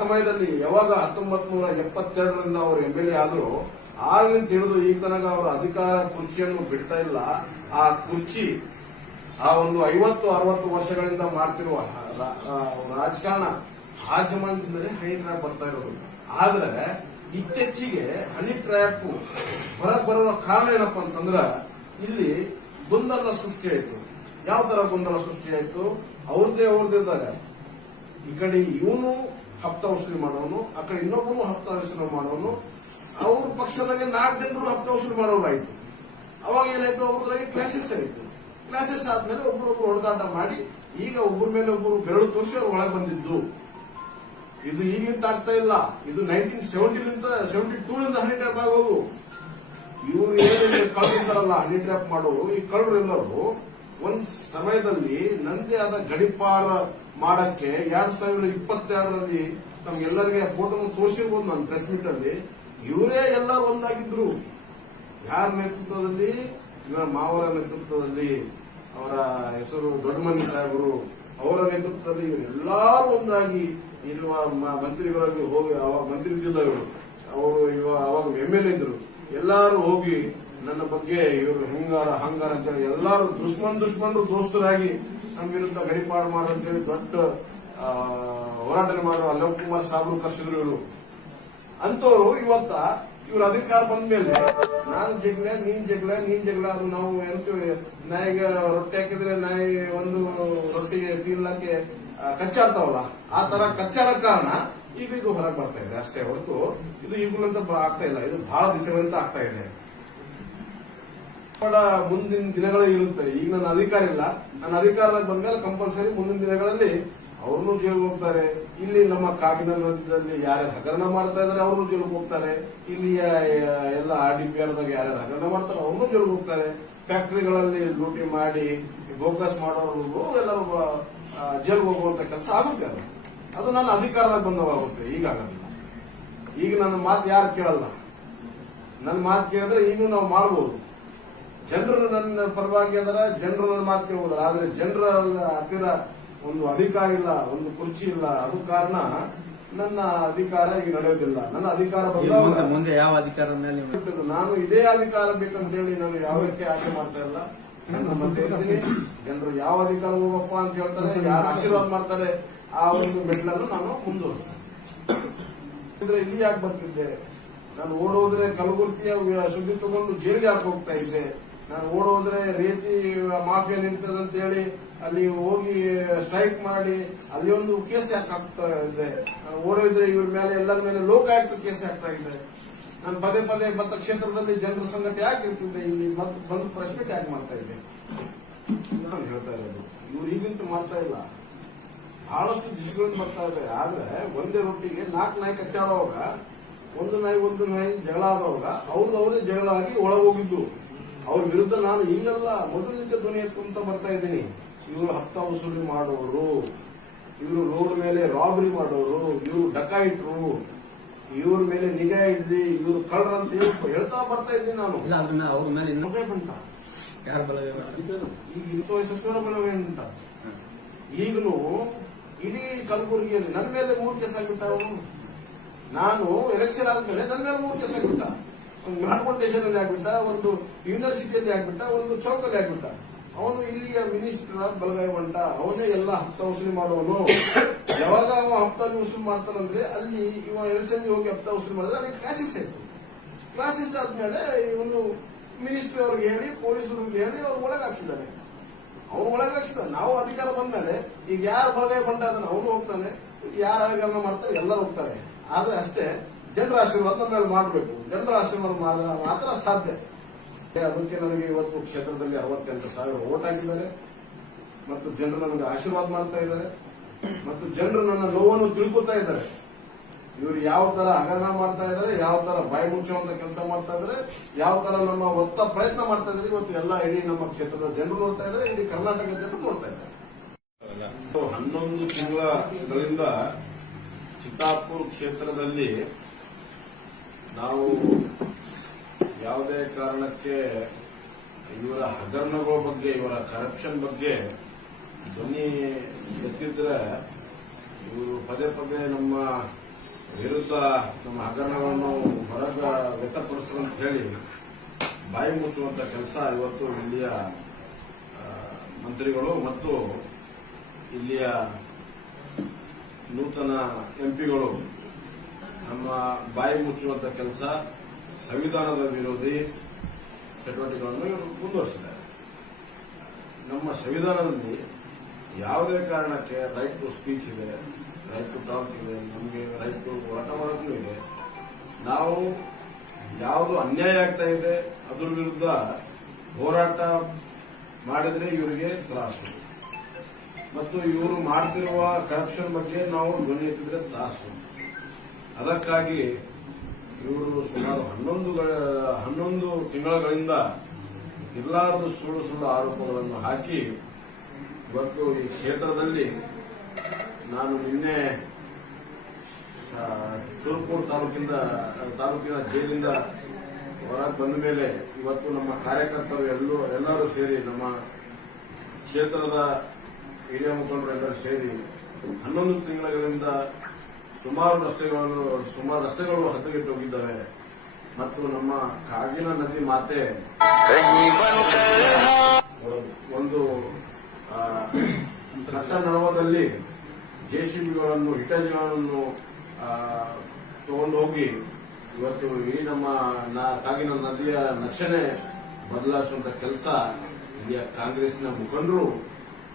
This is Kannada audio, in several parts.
ಸಮಯದಲ್ಲಿ ಯಾವಾಗ 1972ರಿಂದ ಅವರು MLA ಆದರೂ ಆಗ್ಲಿಂದ ತಿಳಿದು ಈಗ ತನಕ ಅವರ ಅಧಿಕಾರ ಕುರ್ಚಿಯನ್ನು ಬಿಡ್ತಾ ಇಲ್ಲ. ಆ ಕುರ್ಚಿ ಆ ಒಂದು 50-60 ವರ್ಷಗಳಿಂದ ಮಾಡ್ತಿರುವ ರಾಜಕಾರಣ ಹಾಜಮಾನ್ಯದಿಂದಲೇ ಹನಿ ಟ್ರ್ಯಾಪ್ ಬರ್ತಾ ಇರೋದು. ಆದ್ರೆ ಇತ್ತೀಚೆಗೆ ಹನಿ ಟ್ರ್ಯಾಪ್ ಹೊರಗೆ ಬರುವ ಕಾರಣ ಏನಪ್ಪಾ ಅಂತಂದ್ರ ಇಲ್ಲಿ ಗೊಂದಲ ಸೃಷ್ಟಿ ಆಯ್ತು. ಯಾವ ತರ ಗೊಂದಲ ಸೃಷ್ಟಿ ಆಯ್ತು? ಅವ್ರದ್ದೇ ಇದ್ದಾಗ ಈ ಕಡೆ ಇವನು ಹಪ್ತ ವಸೂಲಿ ಮಾಡೋನು, ಆ ಕಡೆ ಇನ್ನೊಬ್ಬನು ಹಪ್ತ ವಸೂಲಿ ಮಾಡೋನು, ಅವ್ರ ಪಕ್ಷದಾಗೆ 4 ಜನರು ಹಪ್ತ ವಸೂಲಿ ಮಾಡೋರಾಯ್ತು. ಅವಾಗ ಏನಾಯ್ತು? ಅವ್ರದ್ರಾಗೆ ಕ್ಲಾಸಸ್ ಆಯ್ತು. ಕ್ಲಾಸಸ್ ಆದ್ಮೇಲೆ ಒಬ್ರೊಬ್ರು ಹೊಡೆದಾಟ ಮಾಡಿ ಈಗ ಒಬ್ಬರ ಮೇಲೆ ಒಬ್ಬರು ಬೆರಳು ತೋರಿಸಿ ಅವ್ರು ಒಳಗೆ ಬಂದಿದ್ದು. ಇದು ಈಗಿಂತ ಆಗ್ತಾ ಇಲ್ಲ. ಇದು 1972ರಿಂದ ಹನಿ ಟ್ರ್ಯಾಪ್ ಆಗೋದು. ಇವರು ಏನು ಕಳ್ಳಿರ್ತಾರಲ್ಲ ಹನಿ ಟ್ರ್ಯಾಪ್ ಮಾಡೋರು, ಈ ಕಳ್ಳರು ಎಲ್ಲರೂ ಒಂದ್ ಸಮಯದಲ್ಲಿ ನಂದೇ ಆದ ಗಡಿಪಾರ ಮಾಡಕ್ಕೆ 2022ರಲ್ಲಿ ನಮ್ಗೆಲ್ಲರಿಗೆ ಫೋಟೋ ತೋರಿಸಿರ್ಬೋದು ನಾನು ಪ್ರೆಸ್ ಮೀಟ್ ಅಲ್ಲಿ. ಇವರೇ ಎಲ್ಲರೂ ಒಂದಾಗಿದ್ರು. ಯಾರ ನೇತೃತ್ವದಲ್ಲಿ? ಇವರ ಮಾವರ ನೇತೃತ್ವದಲ್ಲಿ, ಅವರ ಹೆಸರು ದೊಡ್ಡಮನಿ ಸಾಹೇಬರು, ಅವರ ನೇತೃತ್ವದಲ್ಲಿ ಇವರೆಲ್ಲರೂ ಒಂದಾಗಿ ಇರುವ ಮಂತ್ರಿಗಳಲ್ಲಿ ಹೋಗಿ, ಅವಾಗ ಮಂತ್ರಿ ಇದ್ದಿಲ್ಲ ಇವರು, ಅವರು ಅವಾಗ MLA ಇದ್ರು. ಎಲ್ಲಾರು ಹೋಗಿ ನನ್ನ ಬಗ್ಗೆ ಇವರು ಹಂಗಾರ ಅಂತೇಳಿ ಎಲ್ಲಾರು ದುಶ್ಮನರು ದೋಸ್ತರಾಗಿ ನಮ್ಮ ವಿರುದ್ಧ ಗಡಿಪಾಡು ಮಾಡಂತೇಳಿ ದೊಡ್ಡ ಹೋರಾಟ ಮಾಡುವ ಅಲ್ಲವ್ ಕುಮಾರ್ ಸಾಬ್ರು ಕರ್ಸಿದ್ರು ಇವರು. ಅಂತವ್ರು ಇವತ್ತ ಇವ್ರ ಅಧಿಕಾರ ಬಂದ ಮೇಲೆ ನಾನು ಜಗಳ ನೀನ್ ಜಗಳ ಅದು ನಾವು ಹೇಳ್ತೀವಿ. ನಾಯಿಗೆ ರೊಟ್ಟಿ ಹಾಕಿದ್ರೆ ನಾಯಿ ಒಂದು ರೊಟ್ಟಿಗೆ ತಿನ್ನಕ್ಕೆ ಕಚ್ಚಾಡ್ತಾವಲ್ಲ, ಆ ತರ ಕಚ್ಚಾಡ ಕಾರಣ ಈಗ ಇದು ಹೊರಗೆ ಬರ್ತಾ ಇದೆ ಅಷ್ಟೇ ಹೊರತು ಇದು ಈಗಲಂತ ಆಗ್ತಾ ಇಲ್ಲ. ಇದು ಬಹಳ ದಿವಸಗಳಿಂದ ಆಗ್ತಾ ಇದೆ. ಮುಂದಿನ ದಿನಗಳು ಇರುತ್ತೆ. ಈಗ ನನ್ನ ಅಧಿಕಾರ ಇಲ್ಲ, ನನ್ನ ಅಧಿಕಾರದಾಗ ಬಂದ್ಮೇಲೆ ಕಂಪಲ್ಸರಿ ಮುಂದಿನ ದಿನಗಳಲ್ಲಿ ಅವ್ರನ್ನೂ ಜೈಲಿಗೆ ಹೋಗ್ತಾರೆ. ಇಲ್ಲಿ ನಮ್ಮ ಕಾಗಿನ ನದಿಯಲ್ಲಿ ಯಾರ್ಯಾರು ಹಗರಣ ಮಾಡ್ತಾ ಇದಾರೆ ಅವ್ರನ್ನೂ ಜೈಲಿಗೆ ಹೋಗ್ತಾರೆ. ಇಲ್ಲಿ ಎಲ್ಲ RDPRದಾಗ ಯಾರ್ಯಾರು ಹಗರಣ ಮಾಡ್ತಾರೆ ಅವ್ರನ್ನೂ ಜೈಲಿಗೆ ಹೋಗ್ತಾರೆ. ಫ್ಯಾಕ್ಟರಿಗಳಲ್ಲಿ ಲೂಟಿ ಮಾಡಿ ಬೋಕಸ್ ಮಾಡೋರು ಎಲ್ಲರೂ ಜೈಲಿಗೆ ಹೋಗುವಂತ ಕೆಲಸ ಆಗುತ್ತೆ. ಅದು ನನ್ನ ಅಧಿಕಾರದಾಗ ಬಂದವಾಗುತ್ತೆ. ಈಗ ಆಗೋದಿಲ್ಲ. ಈಗ ನನ್ನ ಮಾತು ಯಾರು ಕೇಳಲ್ಲ. ನನ್ನ ಮಾತು ಕೇಳಿದ್ರೆ ಈಗೂ ನಾವು ಮಾಡಬಹುದು. ಜನರು ನನ್ನ ಪರವಾಗಿ ಅದರ, ಜನರು ನನ್ನ ಮಾತು ಕೇಳಬಹುದು. ಆದ್ರೆ ಜನರ ಹತ್ತಿರ ಒಂದು ಅಧಿಕಾರ ಇಲ್ಲ, ಒಂದು ಕುರ್ಚಿ ಇಲ್ಲ. ಅದು ಕಾರಣ ನನ್ನ ಅಧಿಕಾರ ಈಗ ನಡೆಯೋದಿಲ್ಲ. ನನ್ನ ಅಧಿಕಾರ ಬಂದ ಮುಂದೆ ಯಾವ ಅಧಿಕಾರ ನಾನು ಇದೇ ಅಧಿಕಾರ ಬೇಕಂತ ಹೇಳಿ ನಾನು ಯಾವಕ್ಕೆ ಆಸೆ ಮಾಡ್ತಾ ಇಲ್ಲ. ನನ್ನ ಮತ್ತೆ ಜನರು ಯಾವ ಅಧಿಕಾರ ಹೋಗಪ್ಪ ಅಂತ ಹೇಳ್ತಾರೆ, ಯಾರು ಆಶೀರ್ವಾದ ಮಾಡ್ತಾರೆ ಆ ಒಂದು ಮೆಟ್ಲನ್ನು ನಾನು ಮುಂದುವರಿಸ್ತೇನೆ. ಇಲ್ಲಿ ಯಾಕೆ ಬರ್ತಿದ್ದೆ? ನಾನು ಓಡೋದ್ರೆ ಕಲಬುರ್ಗಿಯ ಸುದ್ದಿ ತಗೊಂಡು ಜೈಲಿಗೆ ಯಾಕೆ ಹೋಗ್ತಾ ಇದ್ದೆ? ನಾನು ಓಡೋದ್ರೆ ರೀತಿ ಮಾಫಿಯಾ ನಿಂತದಂತ ಹೇಳಿ ಅಲ್ಲಿ ಹೋಗಿ ಸ್ಟ್ರೈಕ್ ಮಾಡಿ ಅಲ್ಲಿ ಒಂದು ಕೇಸ್ ಯಾಕೆ ಆಗ್ತಾ ಇದೆ? ನಾನು ಓಡೋದ್ರೆ ಇವ್ರ ಮೇಲೆ ಎಲ್ಲರ ಮೇಲೆ ಲೋಕಾಯುಕ್ತ ಕೇಸ್ ಆಗ್ತಾ ಇದೆ. ನಾನು ಪದೇ ಮತ ಕ್ಷೇತ್ರದಲ್ಲಿ ಜನರ ಸಂಘಟನೆ ಯಾಕೆ ಇರ್ತಿದ್ದೆ? ಇಲ್ಲಿ ಮತ್ತೆ ಬಂದು ಪ್ರಶ್ನೆ ಯಾಕೆ ಮಾಡ್ತಾ ಇದ್ದೆ? ನಾನು ಹೇಳ್ತಾ ಇರೋದು ಇವ್ರು ಈಗಿಂತ ಮಾಡ್ತಾ ಇಲ್ಲ. ಬಹಳಷ್ಟು ದಿಶೆಗಳಿಂದ ಬರ್ತಾ ಇದೆ. ಆದ್ರೆ ಒಂದೇ ರೊಟ್ಟಿಗೆ 4 ನಾಯಿ ಕಚ್ಚಾಡುವಾಗ ಒಂದು ನಾಯಿ ಜಗಳ ಆದವಾಗ ಅವ್ರದೇ ಜಗಳ ಆಗಿ ಒಳಗೋಗಿದ್ದು. ಅವ್ರ ವಿರುದ್ಧ ನಾನು ಈಗೆಲ್ಲ ಮೊದಲಿನಿಂದ ಧ್ವನಿ ಎತ್ತುವಂತ ಬರ್ತಾ ಇದ್ದೀನಿ. ಇವರು ಹಪ್ತ ವಸೂಲಿ ಮಾಡೋರು, ಇವರು ರೋಡ್ ಮೇಲೆ ರಾಬರಿ ಮಾಡೋರು, ಇವರು ಡಕಾಯಿಟ್ರು, ಇವ್ರ ಮೇಲೆ ನಿಗಾ ಇಡ್ಲಿ, ಇವರು ಕಳ್ರ ಅಂತ ಹೇಳ್ತಾ ಬರ್ತಾ ಇದ್ದೀನಿ ನಾನು. ಅವ್ರ ಮೇಲೆ ಬಂಟ ಈಗ ಸಚಿವರ ಬಲವೇ ಉಂಟ. ಈಗಲೂ ಇಡೀ ಕಲಬುರಗಿಯಲ್ಲಿ ನನ್ನ ಮೇಲೆ 3 ಕೇಸ್ ಆಗ್ಬಿಟ್ಟ. ಅವನು ನಾನು ಎಲೆಕ್ಷನ್ ಆದ್ಮೇಲೆ ನನ್ನ ಮೇಲೆ 3 ಕೇಸ್ ಆಗ್ಬಿಟ್ಟ. ಒಂದು ಮ್ಯಾನ್ಕೋಟ್ ಸ್ಟೇಷನ್ ಅಲ್ಲಿ ಆಗ್ಬಿಟ್ಟ, ಒಂದು ಯೂನಿವರ್ಸಿಟಿಯಲ್ಲಿ ಆಗ್ಬಿಟ್ಟ, ಒಂದು ಚೌಕಲ್ಲಿ ಆಗ್ಬಿಟ್ಟ. ಅವನು ಇಲ್ಲಿಯ ಮಿನಿಸ್ಟರ್ ಬಲಗೈ ಬಂಟ. ಅವನೇ ಎಲ್ಲ ಹಪ್ತ ವಸೂಲಿ ಮಾಡುವನು. ಯಾವಾಗ ಅವ ಹಪ್ತ ವಸೂಲಿ ಮಾಡ್ತಾನಂದ್ರೆ ಅಲ್ಲಿ ಇವ ಎಲೆಕ್ಷನ್ ಹೋಗಿ ಹಪ್ತ ವಸೂಲಿ ಮಾಡಿದ್ರೆ ಅದಕ್ಕೆ ಕ್ಲಾಸಸ್ ಆಯ್ತು. ಕ್ಲಾಸಸ್ ಆದ್ಮೇಲೆ ಇವನು ಮಿನಿಸ್ಟ್ರಿ ಅವ್ರಿಗೆ ಹೇಳಿ, ಪೊಲೀಸರಿಗೆ ಹೇಳಿ ಅವ್ರು ಒಳಗೆ ಹಾಕ್ಸಿದ್ದಾನೆ. ಅವ್ರು ಒಳಗೆ ಹಾಕ್ಸಿದಾನೆ. ನಾವು ಅಧಿಕಾರ ಬಂದ್ಮೇಲೆ ಈಗ ಯಾರು ಬಲಗೈ ಬಂಟ ಅದನ್ನ ಅವನು ಹೋಗ್ತಾನೆ, ಯಾರು ಅಳಗನ್ನ ಮಾಡ್ತಾರೆ ಎಲ್ಲರೂ ಹೋಗ್ತಾರೆ. ಆದ್ರೆ ಅಷ್ಟೇ ಜನರ ಆಶೀರ್ವಾದ ಮೇಲೆ ಮಾಡಬೇಕು. ಜನರ ಆಶೀರ್ವಾದ ಮಾತ್ರ ಸಾಧ್ಯ. ಅದಕ್ಕೆ ನನಗೆ ಇವತ್ತು ಕ್ಷೇತ್ರದಲ್ಲಿ 68,000 ವೋಟ್ ಹಾಕಿದ್ದಾರೆ ಮತ್ತು ಜನರು ನನಗೆ ಆಶೀರ್ವಾದ ಮಾಡ್ತಾ ಇದ್ದಾರೆ ಮತ್ತು ಜನರು ನನ್ನ ನೋವನ್ನು ತಿಳ್ಕೊತಾ ಇದ್ದಾರೆ. ಇವರು ಯಾವ ತರ ಹಗರಣ ಮಾಡ್ತಾ ಇದ್ದಾರೆ, ಯಾವ ತರ ಬಾಯಿ ಮುಚ್ಚುವಂತ ಕೆಲಸ ಮಾಡ್ತಾ ಇದ್ದಾರೆ, ಯಾವ ತರ ನಮ್ಮ ಒತ್ತ ಪ್ರಯತ್ನ ಮಾಡ್ತಾ ಇದ್ದಾರೆ. ಇವತ್ತು ಎಲ್ಲ ಇಡೀ ನಮ್ಮ ಕ್ಷೇತ್ರದ ಜನರು ನೋಡ್ತಾ ಇದ್ದಾರೆ, ಇಡೀ ಕರ್ನಾಟಕ ಜನರು ನೋಡ್ತಾ ಇದ್ದಾರೆ. 11 ತಿಂಗಳಿಂದ ಚಿತ್ತಾಪುರ ಕ್ಷೇತ್ರದಲ್ಲಿ ನಾವು ಯಾವುದೇ ಕಾರಣಕ್ಕೆ ಇವರ ಹಗರಣಗಳ ಬಗ್ಗೆ, ಇವರ ಕರಪ್ಷನ್ ಬಗ್ಗೆ ಧ್ವನಿ ಎತ್ತಿದ್ರೆ ಇವರು ಪದೇ ನಮ್ಮ ವಿರುದ್ಧ ನಮ್ಮ ಹಗರಣವನ್ನು ಹೊರಗ ವ್ಯಕ್ತಪಡಿಸಲು ಅಂತ ಹೇಳಿ ಬಾಯಿ ಮುಚ್ಚುವಂತ ಕೆಲಸ ಇವತ್ತು ಇಲ್ಲಿಯ ಮಂತ್ರಿಗಳು ಮತ್ತು ಇಲ್ಲಿಯ ನೂತನ ಎಂಪಿಗಳು ನಮ್ಮ ಬಾಯಿ ಮುಚ್ಚುವಂತ ಕೆಲಸ, ಸಂವಿಧಾನದ ವಿರೋಧಿ ಚಟುವಟಿಕೆಗಳನ್ನು ಇವರು ಮುಂದುವರಿಸಿದ್ದಾರೆ. ನಮ್ಮ ಸಂವಿಧಾನದಲ್ಲಿ ಯಾವುದೇ ಕಾರಣಕ್ಕೆ ರೈಟ್ ಟು ಸ್ಪೀಚ್ ಇದೆ, ರೈಟ್ ಟು ಟಾಕ್ ಇದೆ, ನಮಗೆ ರೈಟ್ ಟು ಹೋರಾಟ ಮಾಡೋದು ಇದೆ. ನಾವು ಯಾವುದು ಅನ್ಯಾಯ ಆಗ್ತಾ ಇದೆ ಅದ್ರ ವಿರುದ್ಧ ಹೋರಾಟ ಮಾಡಿದ್ರೆ ಇವರಿಗೆ ತ್ರಾಸು, ಮತ್ತು ಇವರು ಮಾಡ್ತಿರುವ ಕರಪ್ಷನ್ ಬಗ್ಗೆ ನಾವು ಧ್ವನಿ ಎತ್ತಿದ್ರೆ ತ್ರಾಸು. ಅದಕ್ಕಾಗಿ ಇವರು ಸುಮಾರು 11 ತಿಂಗಳುಗಳಿಂದ ಇರ್ಲಾರದ ಸುಳ್ಳು ಆರೋಪಗಳನ್ನು ಹಾಕಿ ಇವತ್ತು ಈ ಕ್ಷೇತ್ರದಲ್ಲಿ ನಾನು ನಿನ್ನೆ ಸುರಪುರ ತಾಲೂಕಿನ ಜೈಲಿಂದ ಹೊರಗೆ ಬಂದ ಮೇಲೆ ಇವತ್ತು ನಮ್ಮ ಕಾರ್ಯಕರ್ತರು ಎಲ್ಲರೂ ಸೇರಿ, ನಮ್ಮ ಕ್ಷೇತ್ರದ ಹಿರಿಯ ಮುಖಂಡರು ಎಲ್ಲರೂ ಸೇರಿ 11 ತಿಂಗಳಿಂದ ಸುಮಾರು ರಸ್ತೆಗಳು ಹದಗೆಟ್ಟು ಹೋಗಿದ್ದಾವೆ. ಮತ್ತು ನಮ್ಮ ಕಾಗಿನ ನದಿ ಮಾತೆ ಒಂದು ನಡವದಲ್ಲಿ ಜೆಸಿಬಿಗಳನ್ನು ಹಿಟಾಜಿಗಳನ್ನು ತಗೊಂಡು ಹೋಗಿ ಇವತ್ತು ಈ ನಮ್ಮ ಕಾಗಿನ ನದಿಯ ನಕ್ಷನೆ ಬದಲಾಯಿಸುವಂತ ಕೆಲಸ ಇಲ್ಲಿಯ ಕಾಂಗ್ರೆಸ್ನ ಮುಖಂಡರು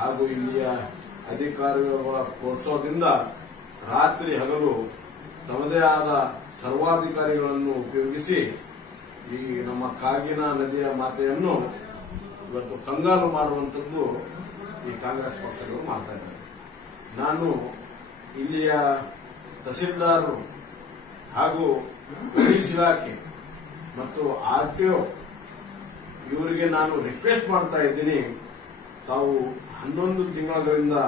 ಹಾಗೂ ಇಲ್ಲಿಯ ಅಧಿಕಾರಿಗಳ ಪ್ರೋತ್ಸಾಹದಿಂದ ರಾತ್ರಿ ಹಗಲು ತಮ್ಮದೇ ಆದ ಸರ್ವಾಧಿಕಾರಿಗಳನ್ನು ಉಪಯೋಗಿಸಿ ಈ ನಮ್ಮ ಕಾಗಿನ ನದಿಯ ಮಾತೆಯನ್ನು ಇವತ್ತು ಕಂಗಾಲು ಮಾಡುವಂಥದ್ದು ಈ ಕಾಂಗ್ರೆಸ್ ಪಕ್ಷಗಳು ಮಾಡ್ತಾ ಇದ್ದಾರೆ. ನಾನು ಇಲ್ಲಿಯ ತಹಸೀಲ್ದಾರರು ಹಾಗೂ ಪೊಲೀಸ್ ಇಲಾಖೆ ಮತ್ತು ಆರ್ಟಿಒ ಇವರಿಗೆ ನಾನು ರಿಕ್ವೆಸ್ಟ್ ಮಾಡ್ತಾ ಇದ್ದೀನಿ, ತಾವು 11 ತಿಂಗಳಿಂದ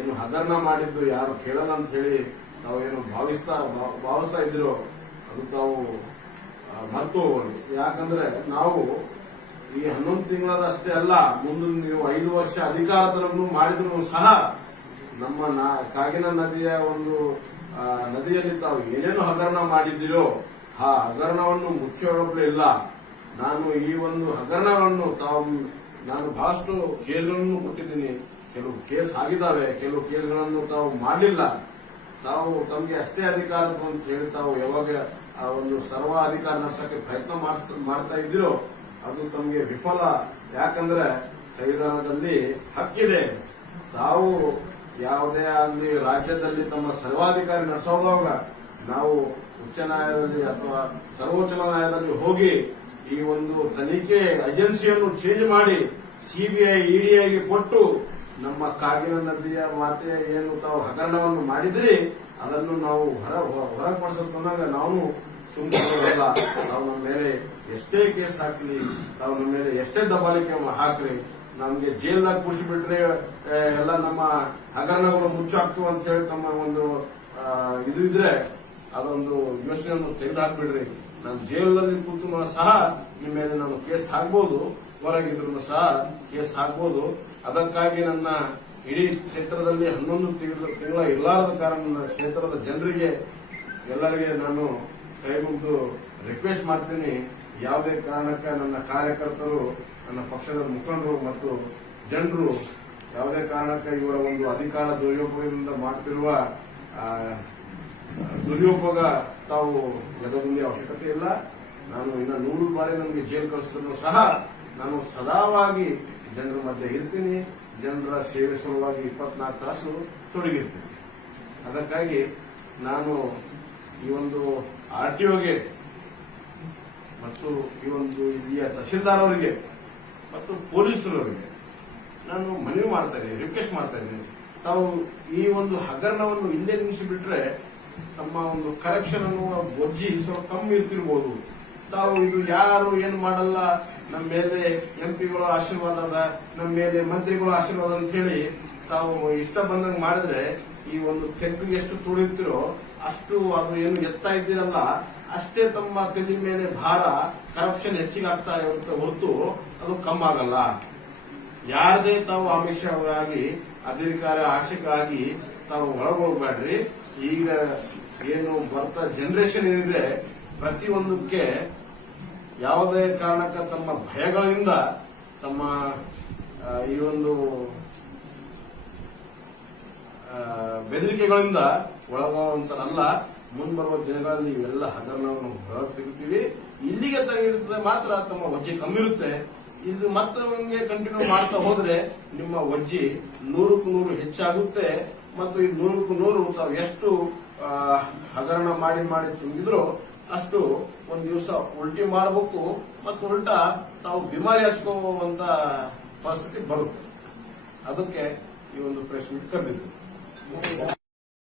ಏನು ಹಗರಣ ಮಾಡಿದ್ದು ಯಾರು ಕೇಳಲ್ಲ ಅಂತ ಹೇಳಿ ತಾವು ಏನು ಭಾವಿಸ್ತಾ ಇದ್ದೀರೋ ಅದು ತಾವು ಮರೆತು ಹೋಗೋದು. ಯಾಕಂದ್ರೆ ನಾವು ಈ 11 ತಿಂಗಳದಷ್ಟೇ ಅಲ್ಲ, ಮುಂದಿನ ನೀವು 5 ವರ್ಷ ಅಧಿಕಾರವನ್ನು ಮಾಡಿದ್ರು ಸಹ ನಮ್ಮ ಕಾಗಿನ ನದಿಯ ಒಂದು ನದಿಯಲ್ಲಿ ತಾವು ಏನೇನು ಹಗರಣ ಮಾಡಿದ್ದೀರೋ ಆ ಹಗರಣವನ್ನು ಮುಚ್ಚೋರೊಬ್ಬರು ಇಲ್ಲ. ನಾನು ಈ ಒಂದು ಹಗರಣವನ್ನು ನಾನು ಬಹಳಷ್ಟು ಕೇಸ್ಗಳನ್ನು ಕೊಟ್ಟಿದ್ದೀನಿ. ಕೆಲವು ಕೇಸ್ ಆಗಿದ್ದಾವೆ, ಕೆಲವು ಕೇಸ್ಗಳನ್ನು ತಾವು ಮಾಡಲಿಲ್ಲ. ತಾವು ತಮಗೆ ಅಷ್ಟೇ ಅಧಿಕಾರ ಅಂತ ಹೇಳಿ ತಾವು ಯಾವಾಗ ಆ ಒಂದು ಸರ್ವ ಅಧಿಕಾರ ನಡೆಸಕ್ಕೆ ಪ್ರಯತ್ನ ಮಾಡ್ತಾ ಇದ್ದೀರೋ ಅದು ತಮಗೆ ವಿಫಲ. ಯಾಕಂದ್ರೆ ಸಂವಿಧಾನದಲ್ಲಿ ಹಕ್ಕಿದೆ, ತಾವು ಯಾವುದೇ ಆಗಲಿ ರಾಜ್ಯದಲ್ಲಿ ತಮ್ಮ ಸರ್ವಾಧಿಕಾರಿ ನಡೆಸೋದಾಗ ನಾವು ಉಚ್ಚ ನ್ಯಾಯಾಲಯದಲ್ಲಿ ಅಥವಾ ಸರ್ವೋಚ್ಚ ನ್ಯಾಯಾಲಯದಲ್ಲಿ ಹೋಗಿ ಈ ಒಂದು ತನಿಖೆ ಏಜೆನ್ಸಿಯನ್ನು ಚೇಂಜ್ ಮಾಡಿ ಸಿಬಿಐ ಇಡಿಐಗೆ ಕೊಟ್ಟು ನಮ್ಮ ಕಾಗಿನ ನದಿಯ ಮಾತೆ ಏನು ತಾವು ಹಗರಣವನ್ನು ಮಾಡಿದ್ರಿ ಅದನ್ನು ನಾವು ಹೊರಪಡಿಸೋದಾಗ ನಾವು ಸುಮ್ಮನಿರಲ್ಲ. ತಾವು ನಮ್ಮ ಮೇಲೆ ಎಷ್ಟೇ ಕೇಸ್ ಹಾಕಲಿ, ತಾವು ನಮ್ಮ ಮೇಲೆ ಎಷ್ಟೇ ದಬ್ಬಾಳಿಕೆ ಹಾಕ್ರಿ, ನಮ್ಗೆ ಜೈಲ್ನಾಗ ಕೂರಿಸಿಬಿಟ್ರೆ ಎಲ್ಲ ನಮ್ಮ ಹಗರಣಗಳು ಮುಚ್ಚಾಕ್ತು ಅಂತ ಹೇಳಿ ತಮ್ಮ ಒಂದು ಇದು ಇದ್ರೆ ಅದೊಂದು ಯೋಚನೆಯನ್ನು ತೆಗೆದುಹಾಕ್ಬಿಡ್ರಿ. ನಾನು ಜೈಲಲ್ಲಿ ಕೂತು ಸಹ ನಿಮ್ಮ ಮೇಲೆ ನಾನು ಕೇಸ್ ಹಾಕ್ಬೋದು, ಹೊರಗಿದ್ರು ಸಹ ಕೇಸ್ ಹಾಕ್ಬೋದು. ಅದಕ್ಕಾಗಿ ನನ್ನ ಇಡೀ ಕ್ಷೇತ್ರದಲ್ಲಿ 11 ತಿಂಗಳ ಇರಲಾರದ ಕಾರಣ ನನ್ನ ಕ್ಷೇತ್ರದ ಜನರಿಗೆ ಎಲ್ಲರಿಗೆ ನಾನು ಕೈ ಮುಗಿದು ರಿಕ್ವೆಸ್ಟ್ ಮಾಡ್ತೀನಿ, ಯಾವುದೇ ಕಾರಣಕ್ಕೆ ನನ್ನ ಕಾರ್ಯಕರ್ತರು, ನನ್ನ ಪಕ್ಷದ ಮುಖಂಡರು ಮತ್ತು ಜನರು ಯಾವುದೇ ಕಾರಣಕ್ಕೆ ಇವರ ಒಂದು ಅಧಿಕಾರ ದುರುಪಯೋಗದಿಂದ ಮಾಡುತ್ತಿರುವ ದುರುಪಯೋಗ ತಾವು ಎದಗುಂದೇ ಅವಶ್ಯಕತೆ ಇಲ್ಲ. ನಾನು ಇನ್ನು 100 ಬಾರಿ ನನಗೆ ಜೈಲು ಕಳಿಸಿದ್ರು ಸಹ ನಾನು ಸದಾವಾಗಿ ಜನರ ಮಧ್ಯೆ ಇರ್ತೀನಿ, ಜನರ ಸೇವೆ ಸಲುವಾಗಿ 24 ತಾಸು ತೊಡಗಿರ್ತೀನಿ. ಅದಕ್ಕಾಗಿ ನಾನು ಈ ಒಂದು ಆರ್ಟಿಒಗೆ ಮತ್ತು ಈ ಒಂದು ಇಲ್ಲಿಯ ತಹಸೀಲ್ದಾರ್ ಅವರಿಗೆ ಮತ್ತು ಪೊಲೀಸರವರಿಗೆ ನಾನು ಮನವಿ ಮಾಡ್ತಾ ಇದ್ದೀನಿ, ರಿಕ್ವೆಸ್ಟ್ ಮಾಡ್ತಾ ಇದ್ದೀನಿ, ತಾವು ಈ ಒಂದು ಹಗರಣವನ್ನು ಹಿಂದೆ ನಿಲ್ಲಿಸಿಬಿಟ್ರೆ ತಮ್ಮ ಒಂದು ಕರಪ್ಷನ್ ಅನ್ನುವ ಬೊಜ್ಜಿ ಸ್ವಲ್ಪ ಕಮ್ಮಿ ಇರ್ತಿರ್ಬೋದು. ತಾವು ಇದು ಯಾರು ಏನು ಮಾಡಲ್ಲ, ನಮ್ಮ ಮೇಲೆ ಎಂಪಿಗಳ ಆಶೀರ್ವಾದ ಅದ, ನಮ್ಮ ಮೇಲೆ ಮಂತ್ರಿಗಳ ಆಶೀರ್ವಾದ ಅಂತ ಹೇಳಿ ತಾವು ಇಷ್ಟ ಬಂದಂಗೆ ಮಾಡಿದ್ರೆ ಈ ಒಂದು ತೆಗ್ಗಿಗೆ ಎಷ್ಟು ತುಳಿರ್ತಿರೋ ಅಷ್ಟು ಅದು ಏನು ಎತ್ತಾ ಇದ್ದೀರಲ್ಲ ಅಷ್ಟೇ ತಮ್ಮ ತಲೆ ಮೇಲೆ ಭಾರ, ಕರಪ್ಷನ್ ಹೆಚ್ಚಿಗೆ ಆಗ್ತಾ ಇರುತ್ತೆ ಹೊರತು ಅದು ಕಮ್ಮಿ ಆಗಲ್ಲ. ಯಾರದೇ ತಾವು ಆಮಿಷವಾಗಿ ಅಧಿಕಾರ ಆಶೆಗಾಗಿ ತಾವು ಒಳಗೋಗ್ಬೇಡ್ರಿ. ಈಗ ಏನು ಬರ್ತಾ ಜನರೇಷನ್ ಏನಿದೆ ಪ್ರತಿಯೊಂದಕ್ಕೆ ಯಾವುದೇ ಕಾರಣಕ್ಕ ತಮ್ಮ ಭಯಗಳಿಂದ ತಮ್ಮ ಈ ಒಂದು ಬೆದರಿಕೆಗಳಿಂದ ಒಳಗುವಂತರಲ್ಲ. ಮುಂಬರುವ ದಿನಗಳಲ್ಲಿ ಇವೆಲ್ಲ ಹಗರಣವನ್ನು ಹೊರ ತೆಗಿತೀವಿ. ಇಲ್ಲಿಗೆ ತಡೆಹಿಡಿದ್ರೆ ಮಾತ್ರ ತಮ್ಮ ವಜ್ಜೆ ಕಮ್ಮಿ ಇರುತ್ತೆ. ಇದು ಮತ್ತೆ ಹಿಂಗೆ ಕಂಟಿನ್ಯೂ ಮಾಡ್ತಾ ಹೋದ್ರೆ ನಿಮ್ಮ ವಜ್ಜಿ 100ಕ್ಕೂ 100 ಹೆಚ್ಚಾಗುತ್ತೆ. ಮತ್ತು ಈ 100ಕ್ಕೂ 100 ತಾವು ಎಷ್ಟು ಹಗರಣ ಮಾಡಿ ತುಂಬಿದ್ರು ಅಷ್ಟು ಒಂದ್ ದಿವಸ ಉಲ್ಟಿ ಮಾಡಬೇಕು ಮತ್ತು ಉಲ್ಟಾ ತಾವು ಬಿಮಾರಿ ಹಚ್ಕೋವಂತ ಪರಿಸ್ಥಿತಿ ಬರುತ್ತೆ. ಅದಕ್ಕೆ ಈ ಒಂದು ಪ್ರೆಸ್ ಮೀಟ್ ಕರೆದಿದ್ದು.